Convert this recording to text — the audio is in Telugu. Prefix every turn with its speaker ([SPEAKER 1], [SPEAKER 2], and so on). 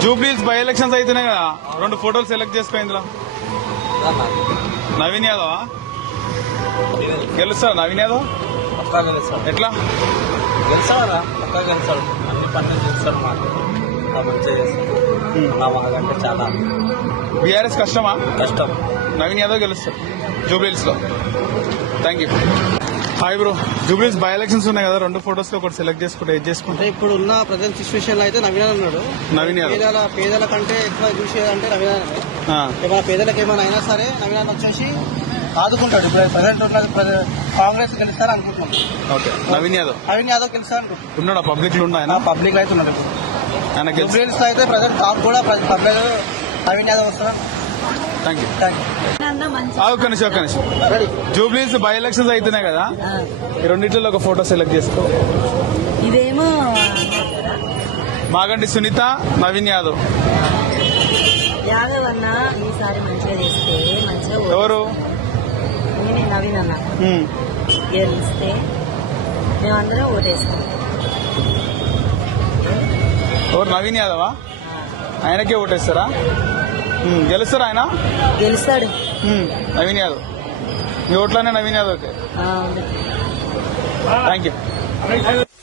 [SPEAKER 1] జూబ్లీస్ బై ఎలక్షన్స్ అయితేనే కదా 2 ఫోటోలు సెలెక్ట్ చేసుకో. ఇందులో నవీన్ యాదవ్ గెలుస్తాడు. నవీన్ యాదవ్
[SPEAKER 2] పక్కా గెలుస్తాడు.
[SPEAKER 1] ఎట్లా
[SPEAKER 2] గెలుస్తాడా? పక్కా గెలుస్తాడు. అన్ని పనులు చేస్తాడు. మాకు మంచిగా చేస్తాడు. మాకంటే చాలా
[SPEAKER 1] బీఆర్ఎస్ కష్టమా?
[SPEAKER 2] కష్టం.
[SPEAKER 1] నవీన్ యాదవ్ గెలుస్తాడు జూబ్లీస్ లో. Thank you. Hi bro, Jubilee Hills by elections ఉన్నాయి కదా, 2 ఫోటోస్ లో ఒకటి సెలెక్ట్ చేసుకుంటే ఏది చేసుకుంటే?
[SPEAKER 3] ఇప్పుడు ఉన్న ప్రజెంట్ సిచ్యువేషన్ లో అయితే నవీన్ ఉన్నాడు.
[SPEAKER 1] నవీన్ యాదవ్
[SPEAKER 3] పేదల కంటే ఎక్కువ చూసేదంటే నవీన్. ఏమైనా పేదలకు ఏమైనా అయినా సరే నవీన్ వచ్చేసి ఆదుకుంటాడు. ఇప్పుడు ప్రజెంట్ ఉన్న కాంగ్రెస్ గెలుస్తారు అనుకుంటున్నాం.
[SPEAKER 1] ఓకే, నవీన్ యాదవ్
[SPEAKER 3] గెలుస్తారు అనుకుంటున్నాం.
[SPEAKER 1] ఉన్నాడా పబ్లిక్ లో? ఆయన
[SPEAKER 3] పబ్లిక్ అయితే ఉన్నాడు.
[SPEAKER 1] ఆయన
[SPEAKER 3] జూబ్లీస్ అయితే ప్రజెంట్ టాప్ కూడా పబ్లిక్ నవీన్ యాదవ్ వస్తారు.
[SPEAKER 1] Thank you. ఒక్క నిమిషం. జూబ్లీస్ బై ఎలక్షన్స్ అవుతున్నాయి కదా, ఈ రెండిట్లో ఒక ఫోటో సెలెక్ట్ చేసుకో.
[SPEAKER 4] ఇదేమో
[SPEAKER 1] మాగంటి సునీత, నవీన్ యాదవ్.
[SPEAKER 4] యాదవ్ అన్న ఈసారి మంచిగా చేస్తే మంచిగా
[SPEAKER 1] ఎవరు?
[SPEAKER 4] నేనే నవీన్ అన్న గెలిస్తే మేమందరం ఓటేస్తాం.
[SPEAKER 1] ఎవరు? నవీన్ యాదవా? ఆయనకే ఓటేస్తారా? గెలుస్తారా ఆయన?
[SPEAKER 4] గెలుస్తాడు
[SPEAKER 1] నవీన్ యాదవ్. మీ ఓట్లనే నవీన్ యాదవ్. Thank you.